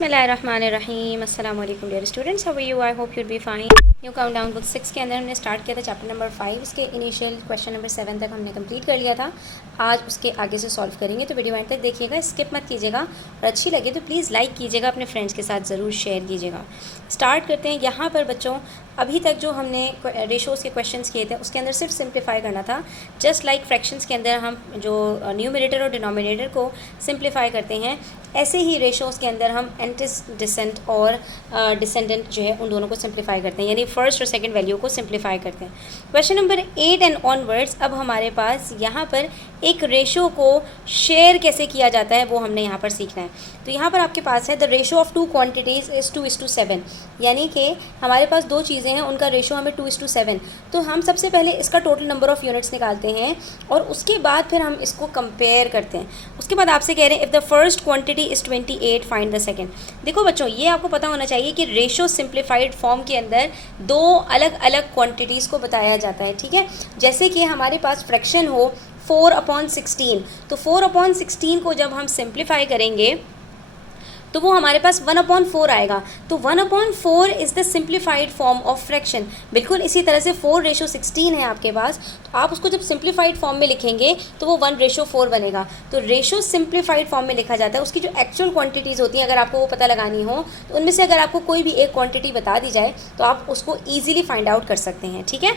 बिस्मिल्लाहिर्रहमानिर्रहीम अस्सलाम वालेकुम dear students, how are you? I hope you'll be fine. New countdown book 6 के अंदर हमने स्टार्ट किया था चैप्टर नंबर 5। इसके इनिशियल क्वेश्चन नंबर 7 तक हमने कंप्लीट कर लिया था। आज उसके आगे से सॉल्व करेंगे, तो वीडियो एंड तक देखिएगा, स्किप मत कीजिएगा और अच्छी लगे तो प्लीज़ लाइक कीजिएगा, अपने फ्रेंड्स के साथ ज़रूर शेयर कीजिएगा। स्टार्ट करते हैं। यहाँ पर बच्चों अभी तक जो हमने रेशोज़ के क्वेश्चंस किए थे उसके अंदर सिर्फ सिंप्लीफाई करना था। जस्ट लाइक फ्रैक्शंस के अंदर हम जो न्यूमरेटर और डिनोमिनेटर को सिंप्लीफाई करते हैं, ऐसे ही रेशोज़ के अंदर हम एंटीडिसेंट और डिसेंडेंट जो है उन दोनों को सिंप्लीफाई करते हैं, यानी फर्स्ट और सेकंड वैल्यू को सिंप्लीफाई करते हैं। क्वेश्चन नंबर 8 एंड ऑनवर्ड्स, अब हमारे पास यहाँ पर एक रेशो को शेयर कैसे किया जाता है वो हमने यहाँ पर सीखना है। तो यहाँ पर आपके पास है the ratio of two quantities is 2:7, यानी कि हमारे पास दो चीज़ें हैं, उनका रेशो हमें 2:7। तो हम सबसे पहले इसका टोटल नंबर ऑफ़ यूनिट्स निकालते हैं और उसके बाद फिर हम इसको कंपेयर करते हैं। उसके बाद आपसे कह रहे हैं if the first quantity is 28 find the second. देखो बच्चों, ये आपको पता होना चाहिए कि रेशो सिंप्लीफाइड फॉर्म के अंदर दो अलग अलग क्वांटिटीज़ को बताया जाता है, ठीक है। जैसे कि हमारे पास फ्रैक्शन हो 4/16, तो 4/16 को जब हम सिंप्लीफाई करेंगे तो वो हमारे पास 1/4 आएगा। तो 1/4 is the simplified form of fraction. बिल्कुल इसी तरह से 4:16 है आपके पास, तो आप उसको जब सिंप्लीफाइड फॉर्म में लिखेंगे तो वो 1:4 बनेगा। तो रेशो सिंप्लीफाइड फॉर्म में लिखा जाता है। उसकी जो एक्चुअल क्वांटिटीज़ होती हैं, अगर आपको वो पता लगानी हो तो उनमें से अगर आपको कोई भी एक क्वांटिटी बता दी जाए तो आप उसको ईजिली फाइंड आउट कर सकते हैं, ठीक है।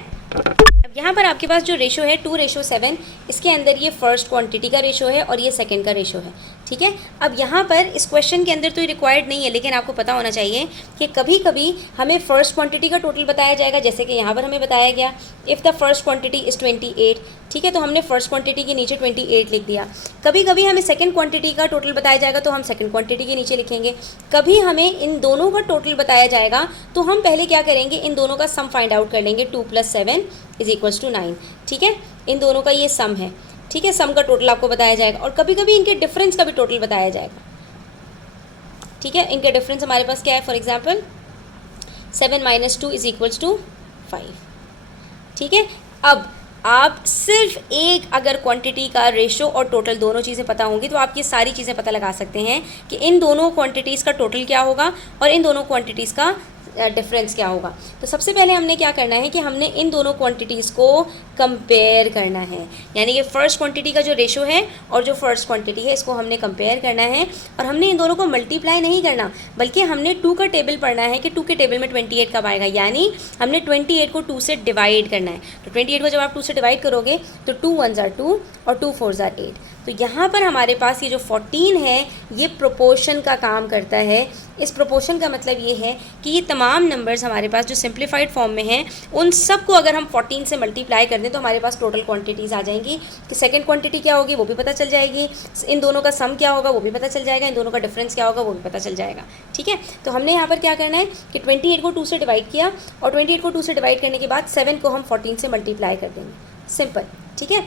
अब यहाँ पर आपके पास जो रेशो है 2:7, इसके अंदर ये फर्स्ट क्वांटिटी का रेशो है और ये सेकंड का रेशो है, ठीक है। अब यहाँ पर इस क्वेश्चन के अंदर तो ये रिक्वायर्ड नहीं है, लेकिन आपको पता होना चाहिए कि कभी कभी हमें फ़र्स्ट क्वांटिटी का टोटल बताया जाएगा, जैसे कि यहाँ पर हमें बताया गया if the first quantity is 28, ठीक है। तो हमने फर्स्ट क्वांटिटी के नीचे 28 लिख दिया। कभी कभी हमें सेकंड क्वांटिटी का टोटल बताया जाएगा तो हम सेकंड क्वांटिटी के नीचे लिखेंगे। कभी हमें इन दोनों का टोटल बताया जाएगा तो हम पहले क्या करेंगे, इन दोनों का सम फाइंड आउट कर लेंगे। 2 + 7 = 9, ठीक है। इन दोनों का ये सम है, ठीक है। सम का टोटल आपको बताया जाएगा और कभी कभी इनके डिफरेंस का भी टोटल बताया जाएगा, ठीक है। इनके डिफरेंस हमारे पास क्या है, फॉर एग्जांपल 7 - 2 = 5, ठीक है। अब आप सिर्फ एक अगर क्वांटिटी का रेशो और टोटल दोनों चीज़ें पता होंगी तो आप ये सारी चीज़ें पता लगा सकते हैं कि इन दोनों क्वांटिटीज़ का टोटल क्या होगा और इन दोनों क्वांटिटीज़ का डिफरेंस क्या होगा। तो सबसे पहले हमने क्या करना है कि हमने इन दोनों क्वांटिटीज़ को कंपेयर करना है, यानी कि फ़र्स्ट क्वांटिटी का जो रेशो है और जो फर्स्ट क्वांटिटी है इसको हमने कंपेयर करना है। और हमने इन दोनों को मल्टीप्लाई नहीं करना, बल्कि हमने 2 का टेबल पढ़ना है कि 2 के टेबल में 28 कब आएगा, यानी हमने 28 को 2 से डिवाइड करना है। तो 28 को जब आप 2 से डिवाइड करोगे तो 2 × 1 = 2 और 2 × 4 = 8। तो यहाँ पर हमारे पास ये जो 14 है ये प्रोपोर्शन का काम करता है। इस प्रोपोर्शन का मतलब ये है कि ये तमाम नंबर्स हमारे पास जो सिंप्लीफाइड फॉर्म में हैं उन सब को अगर हम 14 से मल्टीप्लाई कर दें तो हमारे पास टोटल क्वांटिटीज़ आ जाएंगी कि सेकंड क्वांटिटी क्या होगी वो भी पता चल जाएगी, इन दोनों का सम क्या होगा वो भी पता चल जाएगा, इन दोनों का डिफरेंस क्या होगा वो भी पता चल जाएगा, ठीक है। तो हमने यहाँ पर क्या करना है कि 28 को 2 से डिवाइड किया और 28 को 2 से डिवाइड करने के बाद 7 को हम 14 से मल्टीप्लाई कर देंगे, सिंपल, ठीक है।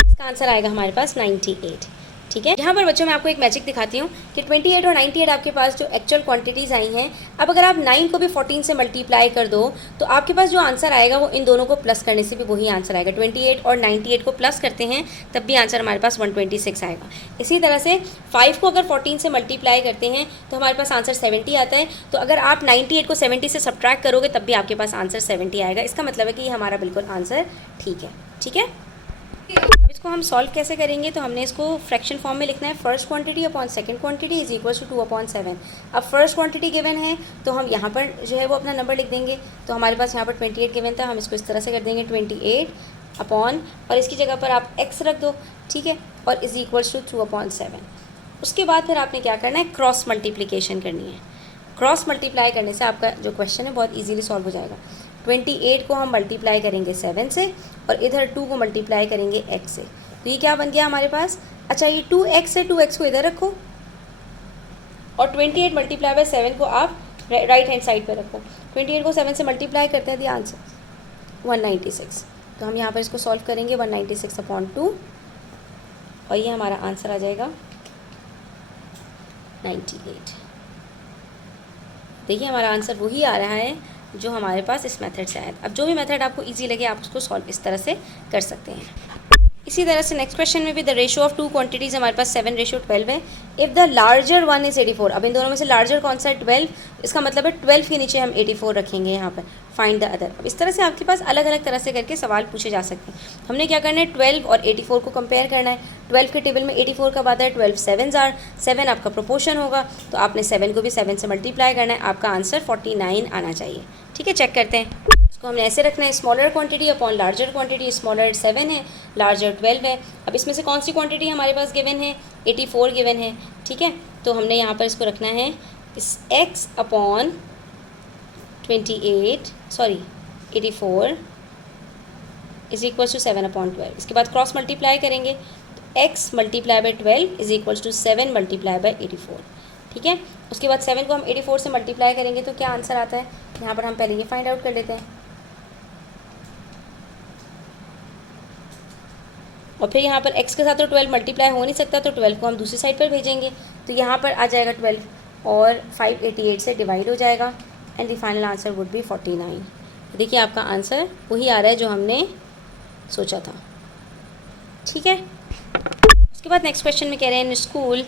इसका आंसर आएगा हमारे पास 98, ठीक है। यहाँ पर बच्चों मैं आपको एक मैजिक दिखाती हूँ कि 28 और 98 आपके पास जो एक्चुअल क्वांटिटीज़ आई हैं, अब अगर आप 9 को भी 14 से मल्टीप्लाई कर दो तो आपके पास जो आंसर आएगा वो इन दोनों को प्लस करने से भी वही आंसर आएगा। 28 और 98 को प्लस करते हैं तब भी आंसर हमारे पास 126 आएगा। इसी तरह से 5 को अगर 14 से मल्टीप्लाई करते हैं तो हमारे पास आंसर 70 आता है। तो अगर आप 98 को 70 से सब्ट्रैक्ट करोगे तब भी आपके पास आंसर 70 आएगा। इसका मतलब है कि ये हमारा बिल्कुल आंसर ठीक है, ठीक है। अब इसको हम सॉल्व कैसे करेंगे, तो हमने इसको फ्रैक्शन फॉर्म में लिखना है। First quantity upon second quantity = 2/7। अब फर्स्ट क्वांटिटी गिवन है तो हम यहाँ पर जो है वो अपना नंबर लिख देंगे। तो हमारे पास यहाँ पर 28 गिवन था, हम इसको इस तरह से कर देंगे 28 अपॉन, और इसकी जगह पर आप x रख दो, ठीक है, और = 2/7। उसके बाद फिर आपने क्या करना है, क्रॉस मल्टीप्लिकेशन करनी है। क्रॉस मल्टीप्लाई करने से आपका जो क्वेश्चन है बहुत ईजिली सॉल्व हो जाएगा। 28 को हम मल्टीप्लाई करेंगे 7 से और इधर 2 को मल्टीप्लाई करेंगे x से, तो ये क्या बन गया हमारे पास। अच्छा, ये 2x है, 2x को इधर रखो और 28 × 7 को आप राइट हैंड साइड पे रखो। 28 को 7 से मल्टीप्लाई करते हैं, द आंसर 196। तो हम यहाँ पर इसको सॉल्व करेंगे 196/2 और ये हमारा आंसर आ जाएगा 98। देखिए हमारा आंसर वही आ रहा है जो हमारे पास इस मेथड से आया। अब जो भी मेथड आपको इजी लगे आप उसको सॉल्व इस तरह से कर सकते हैं। इसी तरह से नेक्स्ट क्वेश्चन में भी the ratio of two quantities हमारे पास 7:12 है। If the larger one is 84, अब इन दोनों में से लार्जर कौन सा है 12, इसका मतलब है 12 के नीचे हम 84 रखेंगे यहाँ पर। Find the other. अब इस तरह से आपके पास अलग अलग तरह से करके सवाल पूछे जा सकते हैं। हमने क्या करना है 12 और 84 को कंपेयर करना है। 12 के टेबल में 84 कब आता है, 12 7s आर, 7 आपका प्रोपोर्शन होगा, तो आपने 7 को भी 7 से मल्टीप्लाई करना है, आपका आंसर 49 आना चाहिए। ठीक है, चेक करते हैं। इसको हमने ऐसे रखना है, smaller quantity upon larger quantity. Smaller 7 है, लार्जर 12 है। अब इसमें से कौन सी क्वांटिटी हमारे पास गिवन है, 84 गिवन है। ठीक है, तो हमने यहाँ पर इसको रखना है इस x upon 84 is equals to 7/12। इसके बाद क्रॉस मल्टीप्लाई करेंगे तो x multiply by 12 is equals to 7 multiply by 84। ठीक है, उसके बाद 7 को हम 84 से मल्टीप्लाई करेंगे तो क्या आंसर आता है, यहाँ पर हम पहले ये फाइंड आउट कर लेते हैं और फिर यहाँ पर x के साथ तो 12 मल्टीप्लाई हो नहीं सकता, तो 12 को हम दूसरी साइड पर भेजेंगे, तो यहाँ पर आ जाएगा 12 और 588 से डिवाइड हो जाएगा and the final answer would be 49। देखिए आपका आंसर वही आ रहा है जो हमने सोचा था। ठीक है, उसके बाद नेक्स्ट क्वेश्चन में कह रहे हैं in school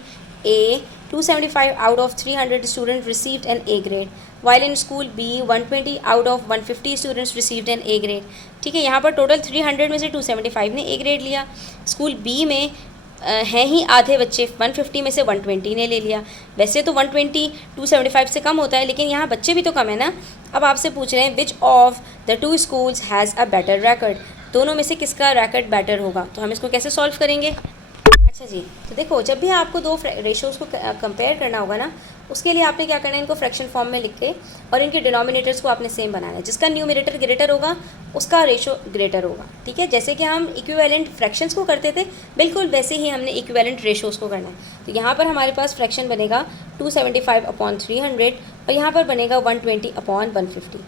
A 275 out of 300 student received an A grade, while in school B 120 out of 150 students received an A grade. ठीक है, यहाँ पर टोटल 300 में से 275 ने ए ग्रेड लिया। स्कूल बी में हैं ही आधे बच्चे, 150 में से 120 ने ले लिया। वैसे तो 120 275 से कम होता है, लेकिन यहाँ बच्चे भी तो कम है ना। अब आपसे पूछ रहे हैं which of the two schools has a better racket, दोनों में से किसका रैकेट बेटर होगा। तो हम इसको कैसे सॉल्व करेंगे। अच्छा जी, तो देखो जब भी आपको दो रेशोज़ को कंपेयर करना होगा ना, उसके लिए आपने क्या करना है, इनको फ्रैक्शन फॉर्म में लिख के और इनके डिनोमिनेटर्स को आपने सेम बनाना है। जिसका न्यूमरेटर ग्रेटर होगा उसका रेशो ग्रेटर होगा। ठीक है, जैसे कि हम इक्विवेलेंट फ्रैक्शंस को करते थे, बिल्कुल वैसे ही हमने इक्विवेलेंट रेशोज़ को करना है। तो यहाँ पर हमारे पास फ्रैक्शन बनेगा 275/300 और यहाँ पर बनेगा 120/150।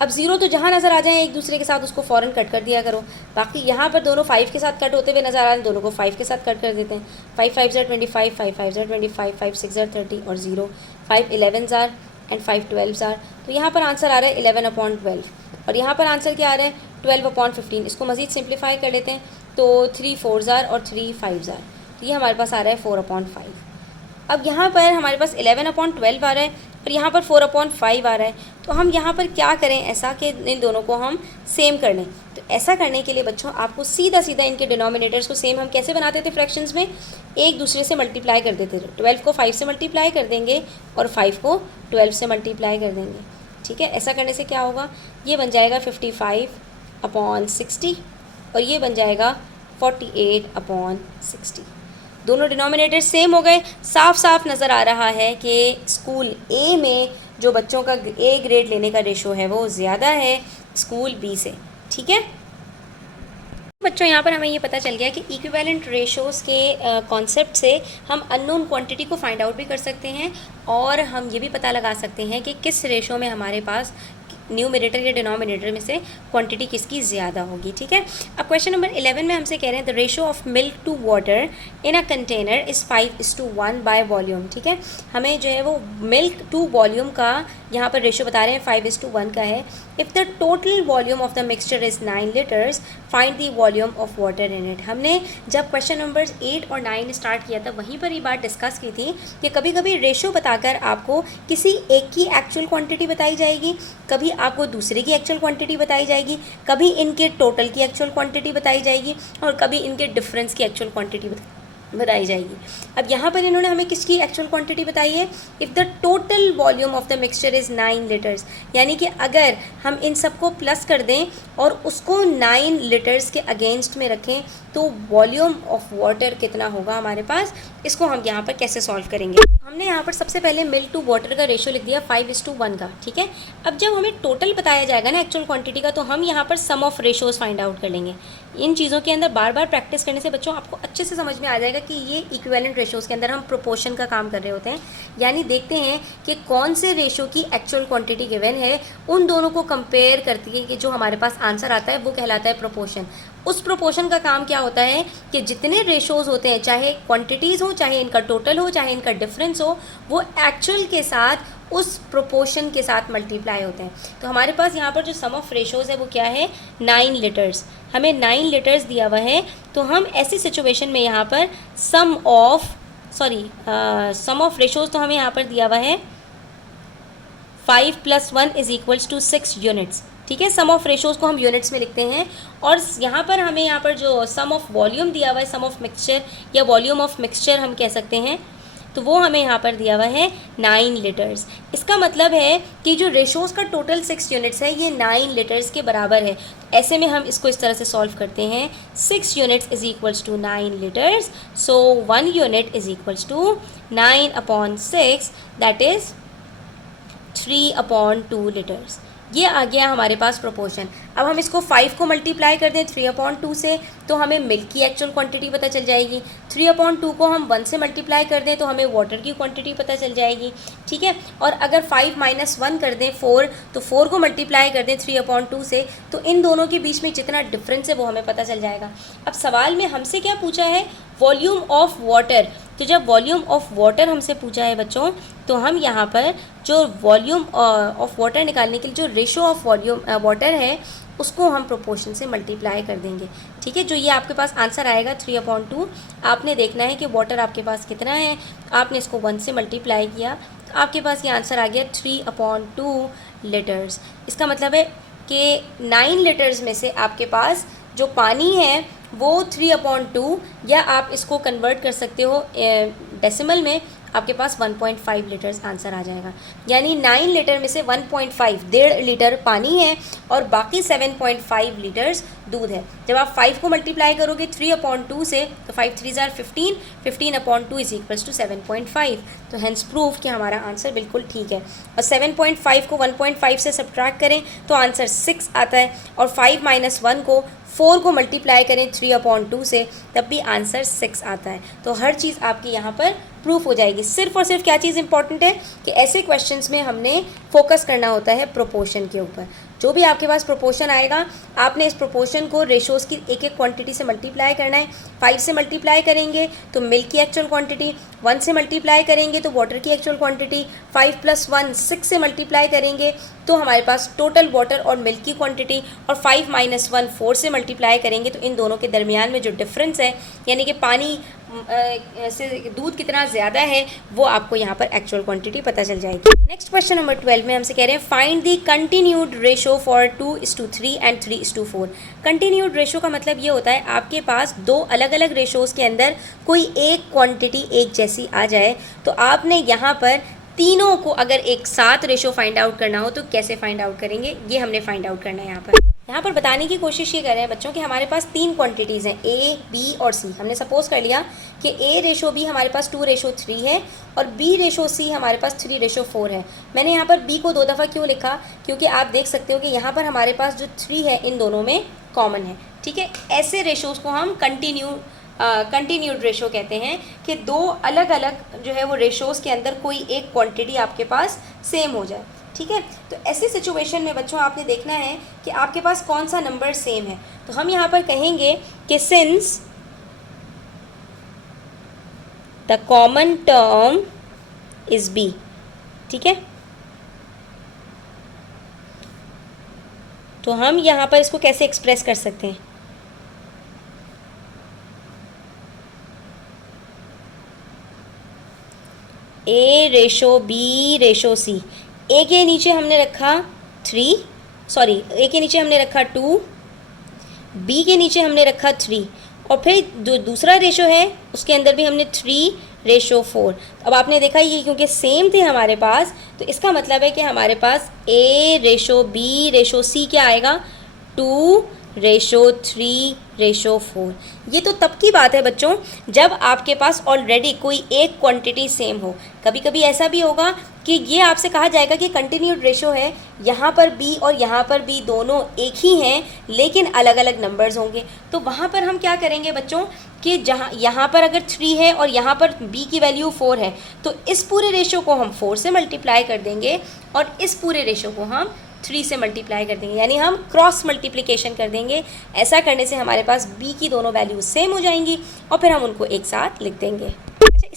अब जीरो तो जहाँ नज़र आ जाए एक दूसरे के साथ उसको फ़ौरन कट कर दिया करो। बाकी यहाँ पर दोनों 5 के साथ कट होते हुए नज़र आ रहे हैं, दोनों को 5 के साथ कट कर देते हैं। 5 5 ज़ार 25, 5 5 ज़ार 25, 5 6 ज़ार 30 और 0, 5 11 ज़ार एंड 5 12 ज़ार। तो यहाँ पर आंसर आ रहा है 11/12 और यहाँ पर आंसर क्या आ रहा है 12/15। इसको मज़ीद सिंप्लीफाई कर लेते हैं तो 3 4 ज़ार और 3 5 ज़ार, तो ये हमारे पास आ रहा है 4/5। अब यहाँ पर हमारे पास 11/12 आ रहा है और यहाँ पर 4/5 आ रहा है। तो हम यहाँ पर क्या करें ऐसा कि इन दोनों को हम सेम कर लें। तो ऐसा करने के लिए बच्चों आपको सीधा सीधा इनके डिनोमिनेटर्स को सेम हम कैसे बनाते थे, फ्रैक्शंस में एक दूसरे से मल्टीप्लाई कर देते थे। 12 को 5 से मल्टीप्लाई कर देंगे और 5 को 12 से मल्टीप्लाई कर देंगे। ठीक है, ऐसा करने से क्या होगा, ये बन जाएगा 55/60 और ये बन जाएगा 48/60। दोनों डिनोमिनेटर सेम हो गए। साफ साफ नज़र आ रहा है कि स्कूल ए में जो बच्चों का ए ग्रेड लेने का रेशो है वो ज़्यादा है स्कूल बी से। ठीक है बच्चों, यहाँ पर हमें ये पता चल गया कि इक्विवेलेंट रेशोज़ के कॉन्सेप्ट से हम अननोन क्वांटिटी को फाइंड आउट भी कर सकते हैं और हम ये भी पता लगा सकते हैं कि किस रेशो में हमारे पास न्यूमरेटर या डिनोमिनेटर में से क्वांटिटी किसकी ज़्यादा होगी। ठीक है, अब क्वेश्चन नंबर 11 में हमसे कह रहे हैं the ratio of milk to water in a container is 5:1 by volume. ठीक है, हमें जो है वो मिल्क टू वॉल्यूम का यहाँ पर रेशो बता रहे हैं 5:1 का है। If the total volume of the mixture is 9 litres find the volume of water in it. हमने जब क्वेश्चन नंबर 8 और 9 स्टार्ट किया था वहीं पर ये बात डिस्कस की थी कि कभी कभी रेशो बताकर आपको किसी एक की एक्चुअल क्वांटिटी बताई जाएगी, कभी आपको दूसरे की एक्चुअल क्वांटिटी बताई जाएगी, कभी इनके टोटल की एक्चुअल क्वांटिटी बताई जाएगी और कभी इनके डिफरेंस की एक्चुअल क्वांटिटी बताई जाएगी। अब यहाँ पर इन्होंने हमें किसकी एक्चुअल क्वांटिटी बताई है, if the total volume of the mixture is 9 litres, यानी कि अगर हम इन सबको प्लस कर दें और उसको 9 लीटर्स के अगेंस्ट में रखें तो वॉल्यूम ऑफ वाटर कितना होगा हमारे पास। इसको हम यहाँ पर कैसे सॉल्व करेंगे। हमने यहाँ पर सबसे पहले मिल्क टू वाटर का रेशो लिख दिया 5:1 का। ठीक है, अब जब हमें टोटल बताया जाएगा ना एक्चुअल क्वांटिटी का, तो हम यहाँ पर सम ऑफ रेशोज़ फाइंड आउट कर लेंगे। इन चीज़ों के अंदर बार बार प्रैक्टिस करने से बच्चों आपको अच्छे से समझ में आ जाएगा कि ये इक्विवेलेंट रेशोज़ के अंदर हम प्रोपोर्शन का काम कर रहे होते हैं, यानी देखते हैं कि कौन से रेशो की एक्चुअल क्वांटिटी गिवन है, उन दोनों को कंपेयर करती है कि जो हमारे पास आंसर आता है वो कहलाता है प्रोपोर्शन। उस प्रोपोर्शन का काम क्या होता है कि जितने रेशोज़ होते हैं, चाहे क्वांटिटीज़ हो, चाहे इनका टोटल हो, चाहे इनका डिफरेंस हो, वो एक्चुअल के साथ उस प्रोपोर्शन के साथ मल्टीप्लाई होते हैं। तो हमारे पास यहाँ पर जो सम ऑफ रेशोज़ है वो क्या है, 9 लीटर्स। हमें 9 लीटर्स दिया हुआ है, तो हम ऐसी सिचुएशन में यहाँ पर सम ऑफ रेशोज़ तो हमें यहाँ पर दिया हुआ है 5 + 1 = 6 यूनिट्स। ठीक है, सम ऑफ रेशोज़ को हम यूनिट्स में लिखते हैं। और यहाँ पर हमें यहाँ पर जो सम ऑफ वॉल्यूम दिया हुआ है, सम ऑफ मिक्सचर या वॉल्यूम ऑफ मिक्सचर हम कह सकते हैं, तो वो हमें यहाँ पर दिया हुआ है 9 लीटर्स। इसका मतलब है कि जो रेशोज़ का टोटल 6 यूनिट्स है ये 9 लीटर्स के बराबर है। ऐसे में हम इसको इस तरह से सॉल्व करते हैं, 6 units = 9 litres. So 1 unit = 9/6, that is 3/2 litres. ये आ गया हमारे पास प्रोपोर्शन। अब हम इसको 5 को मल्टीप्लाई कर दें 3/2 से, तो हमें मिल्क की एक्चुअल क्वांटिटी पता चल जाएगी। 3/2 को हम 1 से मल्टीप्लाई कर दें तो हमें वाटर की क्वांटिटी पता चल जाएगी। ठीक है, और अगर 5 - 1 कर दें 4, तो 4 को मल्टीप्लाई कर दें 3/2 से, तो इन दोनों के बीच में जितना डिफरेंस है वो हमें पता चल जाएगा। अब सवाल में हमसे क्या पूछा है, वॉल्यूम ऑफ वाटर। तो जब वॉल्यूम ऑफ वाटर हमसे पूछा है बच्चों, तो हम यहाँ पर जो वॉल्यूम ऑफ वाटर निकालने के लिए जो रेशो ऑफ वॉल्यूम वाटर है उसको हम प्रोपोर्शन से मल्टीप्लाई कर देंगे। ठीक है, जो ये आपके पास आंसर आएगा 3/2, आपने देखना है कि वाटर आपके पास कितना है, आपने इसको 1 से मल्टीप्लाई किया तो आपके पास ये आंसर आ गया 3/2 लीटर्स। इसका मतलब है कि 9 लीटर्स में से आपके पास जो पानी है वो 3/2, या आप इसको कन्वर्ट कर सकते हो डेसिमल में, आपके पास 1.5 लीटर्स आंसर आ जाएगा। यानी 9 लीटर में से 1.5 1.5 लीटर पानी है और बाकी 7.5 लीटर्स दूध है। जब आप 5 को मल्टीप्लाई करोगे 3/2 से, तो 5 3 = 15, 15/2 = 7.5। तो हेंस प्रूफ कि हमारा आंसर बिल्कुल ठीक है। और 7.5 को 1.5 से सब्ट्रैक्ट करें तो आंसर 6 आता है, और 5 - 1 को 4 को मल्टीप्लाई करें 3/2 से, तब भी आंसर 6 आता है। तो हर चीज़ आपकी यहाँ पर प्रूफ हो जाएगी। सिर्फ और सिर्फ क्या चीज़ इंपॉर्टेंट है कि ऐसे क्वेश्चंस में हमने फोकस करना होता है प्रोपोर्शन के ऊपर। जो भी आपके पास प्रोपोर्शन आएगा, आपने इस प्रोपोर्शन को रेशोज़ की एक एक क्वांटिटी से मल्टीप्लाई करना है। 5 से मल्टीप्लाई करेंगे तो मिल्क की एक्चुअल क्वांटिटी, 1 से मल्टीप्लाई करेंगे तो वाटर की एक्चुअल क्वांटिटी, 5 + 1 6 से मल्टीप्लाई करेंगे तो हमारे पास टोटल वाटर और मिल्क की क्वांटिटी, और 5 - 1 4 से मल्टीप्लाई करेंगे तो इन दोनों के दरमियान में जो डिफरेंस है, यानी कि पानी से दूध कितना ज़्यादा है, वो आपको यहाँ पर एक्चुअल क्वांटिटी पता चल जाएगी। नेक्स्ट क्वेश्चन नंबर 12 में हमसे कह रहे हैं find the continued ratio for 2:3 and 3:4। Continued ratio का मतलब ये होता है आपके पास दो अलग अलग रेशोज़ के अंदर कोई एक क्वांटिटी एक जैसी आ जाए, तो आपने यहाँ पर तीनों को अगर एक साथ रेशो फाइंड आउट करना हो तो कैसे फाइंड आउट करेंगे, ये हमने फाइंड आउट करना है। यहाँ पर बताने की कोशिश ये कर रहे हैं बच्चों कि हमारे पास 3 क्वांटिटीज़ हैं, A, B और C। हमने सपोज कर लिया कि A/B हमारे पास 2:3 है और B/C हमारे पास 3:4 है। मैंने यहाँ पर B को 2 दफ़ा क्यों लिखा, क्योंकि आप देख सकते हो कि यहाँ पर हमारे पास जो 3 है इन दोनों में कॉमन है। ठीक है, ऐसे रेशोज़ को हम कंटिन्यूड रेशो कहते हैं कि दो अलग अलग जो है वो रेशोज़ के अंदर कोई एक क्वांटिटी आपके पास सेम हो जाए। ठीक है, तो ऐसी सिचुएशन में बच्चों आपने देखना है कि आपके पास कौन सा नंबर सेम है। तो हम यहाँ पर कहेंगे कि since the common term is B। ठीक है, तो हम यहाँ पर इसको कैसे एक्सप्रेस कर सकते हैं, A/B/C। A के नीचे हमने रखा 3, A के नीचे हमने रखा 2, B के नीचे हमने रखा 3, और फिर जो दूसरा रेशो है उसके अंदर भी हमने 3:4। अब आपने देखा ये क्योंकि सेम थे हमारे पास, तो इसका मतलब है कि हमारे पास A/B/C क्या आएगा, 2:3:4। ये तो तब की बात है बच्चों जब आपके पास ऑलरेडी कोई एक क्वांटिटी सेम हो। कभी कभी ऐसा भी होगा कि ये आपसे कहा जाएगा कि कंटिन्यूड रेशो है, यहाँ पर B और यहाँ पर B दोनों एक ही हैं लेकिन अलग अलग नंबर्स होंगे। तो वहाँ पर हम क्या करेंगे बच्चों कि जहाँ यहाँ पर अगर 3 है और यहाँ पर B की वैल्यू 4 है, तो इस पूरे रेशो को हम 4 से मल्टीप्लाई कर देंगे और इस पूरे रेशो को हम 3 से मल्टीप्लाई कर देंगे, यानी हम क्रॉस मल्टीप्लिकेशन कर देंगे। ऐसा करने से हमारे पास B की दोनों वैल्यूज सेम हो जाएंगी और फिर हम उनको एक साथ लिख देंगे।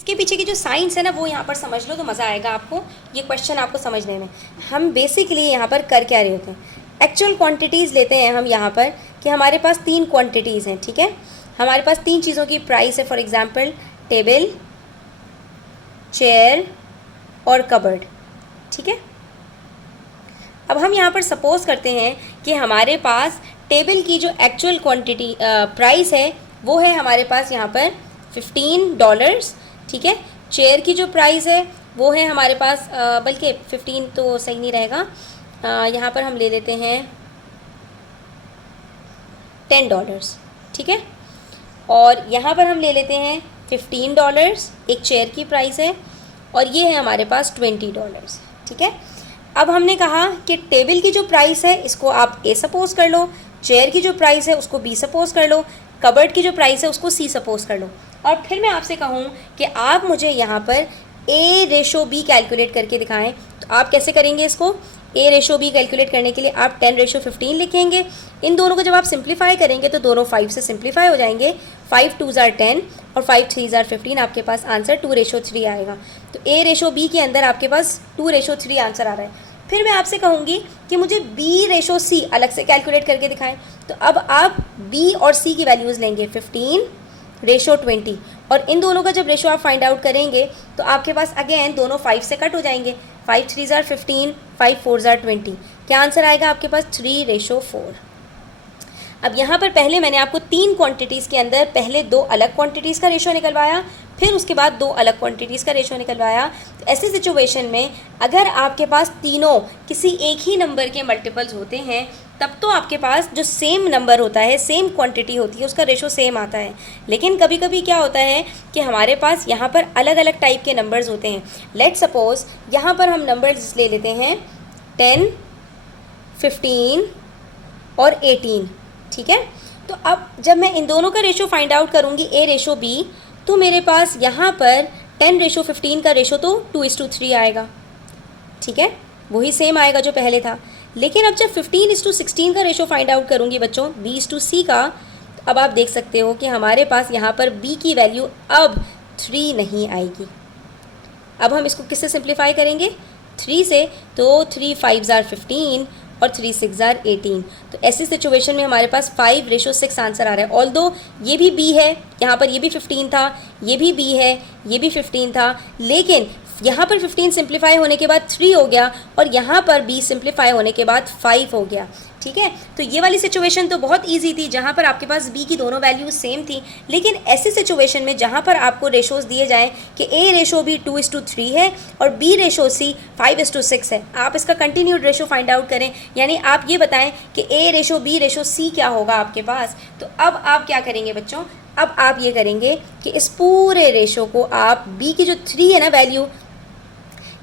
इसके पीछे की जो साइंस है ना वो यहाँ पर समझ लो तो मज़ा आएगा आपको ये क्वेश्चन आपको समझने में। हम बेसिकली यहाँ पर कर क्या रहे होते हैं, एक्चुअल क्वांटिटीज़ लेते हैं हम यहाँ पर कि हमारे पास 3 क्वांटिटीज़ हैं, ठीक है। हमारे पास 3 चीज़ों की प्राइस है, फॉर एग्जांपल टेबल, चेयर और कबर्ड, ठीक है। अब हम यहाँ पर सपोज करते हैं कि हमारे पास टेबल की जो एक्चुअल क्वांटिटी प्राइस है वो है हमारे पास यहाँ पर $15, ठीक है। चेयर की जो प्राइस है वो है हमारे पास बल्कि 15 तो सही नहीं रहेगा, यहाँ पर हम ले लेते हैं $10, ठीक है। और यहाँ पर हम ले लेते हैं $15, एक चेयर की प्राइस है, और ये है हमारे पास $20, ठीक है। अब हमने कहा कि टेबल की जो प्राइस है इसको आप ए सपोज कर लो, चेयर की जो प्राइस है उसको बी सपोज कर लो, कबर्ड की जो प्राइस है उसको सी सपोज कर लो। और फिर मैं आपसे कहूँ कि आप मुझे यहाँ पर A/B कैलकुलेट करके दिखाएं, तो आप कैसे करेंगे इसको। A/B कैलकुलेट करने के लिए आप 10/15 लिखेंगे। इन दोनों को जब आप सिंप्लीफाई करेंगे तो दोनों 5 से सिंप्लीफाई हो जाएंगे, 5 2s are 10 और 5 3s are 15, आपके पास आंसर 2/3 आएगा। तो A/B के अंदर आपके पास 2/3 आंसर आ रहा है। फिर मैं आपसे कहूँगी कि मुझे B/C अलग से कैलकुलेट करके दिखाएं, तो अब आप B और C की वैल्यूज़ लेंगे 15/20, और इन दोनों का जब रेशो आप फाइंड आउट करेंगे तो आपके पास अगेन दोनों 5 से कट हो जाएंगे, 5 3s are 15, 5 4s are 20, क्या आंसर आएगा आपके पास 3/4। अब यहाँ पर पहले मैंने आपको 3 क्वांटिटीज़ के अंदर पहले 2 अलग क्वांटिटीज़ का रेशो निकलवाया, फिर उसके बाद 2 अलग क्वांटिटीज़ का रेशो निकलवाया। तो ऐसी सिचुएशन में अगर आपके पास तीनों किसी एक ही नंबर के मल्टीपल्स होते हैं तब तो आपके पास जो सेम नंबर होता है, सेम क्वांटिटी होती है, उसका रेशो सेम आता है। लेकिन कभी कभी क्या होता है कि हमारे पास यहाँ पर अलग अलग टाइप के नंबर्स होते हैं। लेट सपोज यहाँ पर हम नंबर्स ले लेते हैं 10, 15 और 18, ठीक है। तो अब जब मैं इन दोनों का रेशो फाइंड आउट करूँगी A/B, तो मेरे पास यहाँ पर 10/15 का रेशो तो 2:3 आएगा, ठीक है, वही सेम आएगा जो पहले था। लेकिन अब जब 15:16 का रेशो फाइंड आउट करूँगी बच्चों B/C का, तो अब आप देख सकते हो कि हमारे पास यहाँ पर B की वैल्यू अब 3 नहीं आएगी। अब हम इसको किससे सिंप्लीफाई करेंगे, 3 से, तो 3 5s are 15 और 3 6s are 18। तो ऐसी सिचुएशन में हमारे पास 5/6 आंसर आ रहा है। ऑल्दो ये भी B है, यहाँ पर ये भी 15 था, ये भी B है, ये भी 15 था, लेकिन यहाँ पर 15 सिंप्लीफाई होने के बाद 3 हो गया और यहाँ पर B सिंप्लीफाई होने के बाद 5 हो गया, ठीक है। तो ये वाली सिचुएशन तो बहुत इजी थी जहाँ पर आपके पास B की दोनों वैल्यूज सेम थी। लेकिन ऐसी सिचुएशन में जहाँ पर आपको रेशोज़ दिए जाएं कि A/B 2:3 है और B/C 5:6 है, आप इसका कंटिन्यूड रेशो फाइंड आउट करें, यानी आप ये बताएं कि A/B/C क्या होगा आपके पास। तो अब आप क्या करेंगे बच्चों, अब आप ये करेंगे कि इस पूरे रेशो को आप B की जो 3 है ना वैल्यू,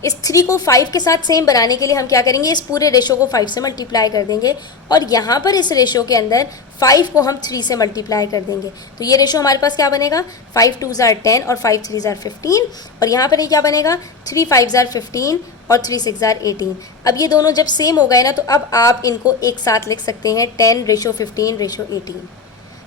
इस 3 को 5 के साथ सेम बनाने के लिए हम क्या करेंगे, इस पूरे रेशो को 5 से मल्टीप्लाई कर देंगे और यहाँ पर इस रेशो के अंदर 5 को हम 3 से मल्टीप्लाई कर देंगे। तो ये रेशो हमारे पास क्या बनेगा, 5 2s are 10 और 5 3s are 15, और यहाँ पर ये क्या बनेगा, 3 5s are 15 और 3 6s are 18। अब ये दोनों जब सेम हो गए ना, तो अब आप इनको एक साथ लिख सकते हैं 10/15/18।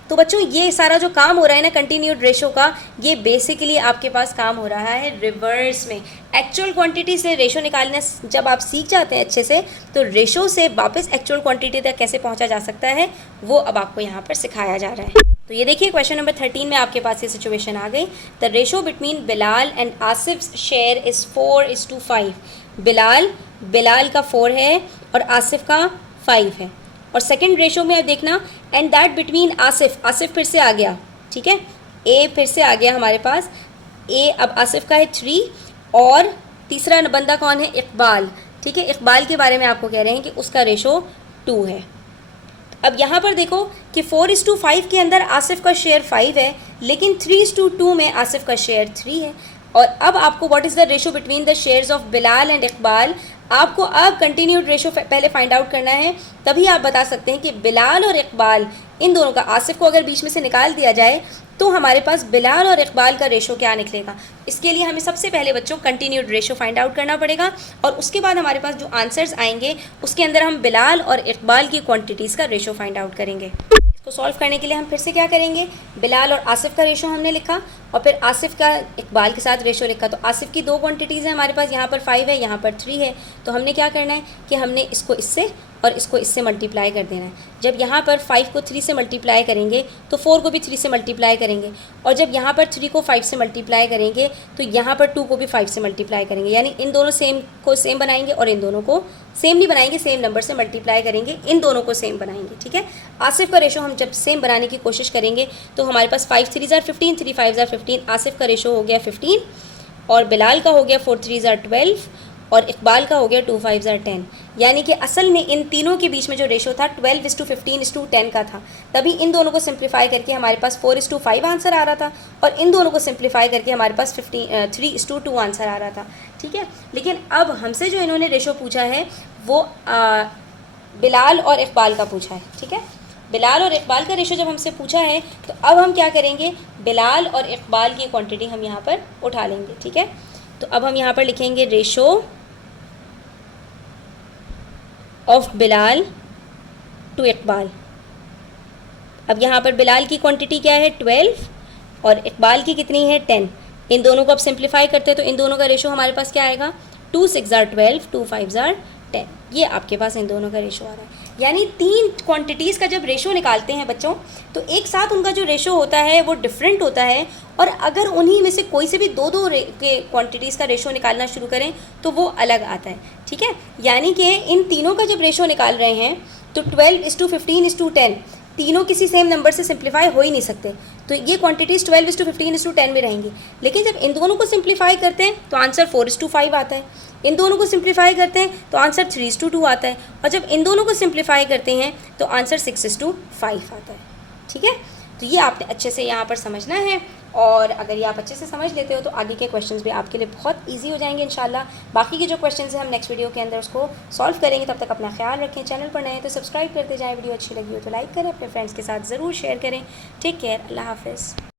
तो बच्चों ये सारा जो काम हो रहा है ना कंटिन्यूड रेशो का, ये बेसिकली आपके पास काम हो रहा है रिवर्स में। एक्चुअल क्वांटिटी से रेशो निकालना जब आप सीख जाते हैं अच्छे से, तो रेशो से वापस एक्चुअल क्वांटिटी तक कैसे पहुंचा जा सकता है वो अब आपको यहाँ पर सिखाया जा रहा है। तो ये देखिए क्वेश्चन नंबर 13 में आपके पास ये सिचुएशन आ गई। The ratio between Bilal and Asif share is 4:5। Bilal का 4 है और आसिफ का 5 है। और सेकंड रेशो में अब देखना, एंड दैट बिटवीन आसिफ फिर से आ गया, ठीक है, ए फिर से आ गया हमारे पास, ए अब आसिफ का है 3 और तीसरा बंदा कौन है, इकबाल, ठीक है। इकबाल के बारे में आपको कह रहे हैं कि उसका रेशो 2 है। अब यहाँ पर देखो कि 4:5 के अंदर आसिफ का शेयर 5 है, लेकिन 3:2 में आसिफ का शेयर 3 है। और अब आपको what is the ratio between the shares of Bilal and Iqbal, आपको अब कंटिन्यूड रेशो पहले फाइंड आउट करना है, तभी आप बता सकते हैं कि बिलाल और इकबाल इन दोनों का, आसिफ को अगर बीच में से निकाल दिया जाए तो हमारे पास बिलाल और इकबाल का रेशो क्या निकलेगा। इसके लिए हमें सबसे पहले बच्चों कंटिन्यूड रेशो फाइंड आउट करना पड़ेगा और उसके बाद हमारे पास जो आंसर्स आएंगे उसके अंदर हम बिलाल और इकबाल की क्वांटिटीज़ का रेशो फाइंड आउट करेंगे। इसको सॉल्व करने के लिए हम फिर से क्या करेंगे, बिलाल और आसिफ का रेशो हमने लिखा और फिर आसिफ का इकबाल के साथ रेशो लिखा। तो आसिफ की 2 क्वांटिटीज़ हैं हमारे पास, यहाँ पर 5 है, यहाँ पर 3 है। तो हमने क्या करना है कि हमने इसको इससे और इसको इससे मल्टीप्लाई कर देना है। जब यहाँ पर 5 को 3 से मल्टीप्लाई करेंगे तो 4 को भी 3 से मल्टीप्लाई करेंगे, और जब यहाँ पर 3 को 5 से मल्टीप्लाई करेंगे तो यहाँ पर 2 को भी 5 से मल्टीप्लाई करेंगे। यानी इन दोनों सेम को सेम बनाएंगे और इन दोनों को सेम नहीं बनाएंगे, सेम नंबर से मल्टीप्लाई करेंगे, इन दोनों को सेम बनाएंगे। ठीक है, आसिफ का रेशो हम जब सेम बनाने की कोशिश करेंगे तो हमारे पास 5 3 ज़ार 15, 3 5 ज़ार 15, आसिफ का रेशो हो गया 15, और बिलाल का हो गया 4 3 ज़ार 12, और इकबाल का हो गया 2 5 ज़ार 10। यानी कि असल में इन तीनों के बीच में जो रेशो था 12:15:10 का था। तभी इन दोनों को सिंप्लीफाई करके हमारे पास 4:5 आंसर आ रहा था, और इन दोनों को सिंप्लीफाई करके हमारे पास 3:2 आंसर आ रहा था। ठीक है, लेकिन अब हमसे जो इन्होंने रेशो पूछा है वो बिलाल और इकबाल का पूछा है। ठीक है, बिलाल और इकबाल का रेशो जब हमसे पूछा है तो अब हम क्या करेंगे, बिलाल और इकबाल की क्वांटिटी हम यहाँ पर उठा लेंगे। ठीक है, तो अब हम यहाँ पर लिखेंगे ratio of Bilal to Iqbal. अब यहाँ पर बिलाल की क्वांटिटी क्या है 12 और इकबाल की कितनी है 10। इन दोनों को अब सिंप्लीफाई करते हैं तो इन दोनों का रेशो हमारे पास क्या आएगा, 2 6 ज़ार 12, 2 5 ज़ार 10। ये आपके पास इन दोनों का रेशो आ रहा है। यानी 3 क्वांटिटीज़ का जब रेशो निकालते हैं बच्चों तो एक साथ उनका जो रेशो होता है वो डिफरेंट होता है, और अगर उन्हीं में से कोई से भी दो के क्वांटिटीज़ का रेशो निकालना शुरू करें तो वो अलग आता है। ठीक है, यानी कि इन तीनों का जब रेशो निकाल रहे हैं तो 12:15:10 तीनों किसी सेम नंबर से सिंप्लीफाई हो ही नहीं सकते, तो ये क्वांटिटीज़ 12:15:10 में रहेंगी। लेकिन जब इन दोनों को सिंप्लीफाई करते हैं तो आंसर 4:5 आता है, इन दोनों को सिंप्लीफाई करते हैं तो आंसर 3:2 आता है, और जब इन दोनों को सिंप्लीफाई करते हैं तो आंसर 6:5 आता है। ठीक है, तो ये आपने अच्छे से यहाँ पर समझना है, और अगर ये आप अच्छे से समझ लेते हो तो आगे के क्वेश्चंस भी आपके लिए बहुत इजी हो जाएंगे इंशाल्लाह। बाकी के जो क्वेश्चंस हैं हम नेक्स्ट वीडियो के अंदर उसको सॉल्व करेंगे। तब तक अपना ख्याल रखें, चैनल पर नए हैं तो सब्सक्राइब करते जाएँ, वीडियो अच्छी लगी हो तो लाइक करें, अपने फ्रेंड्स के साथ ज़रूर शेयर करें। टेक केयर, अल्लाह हाफ़िज़।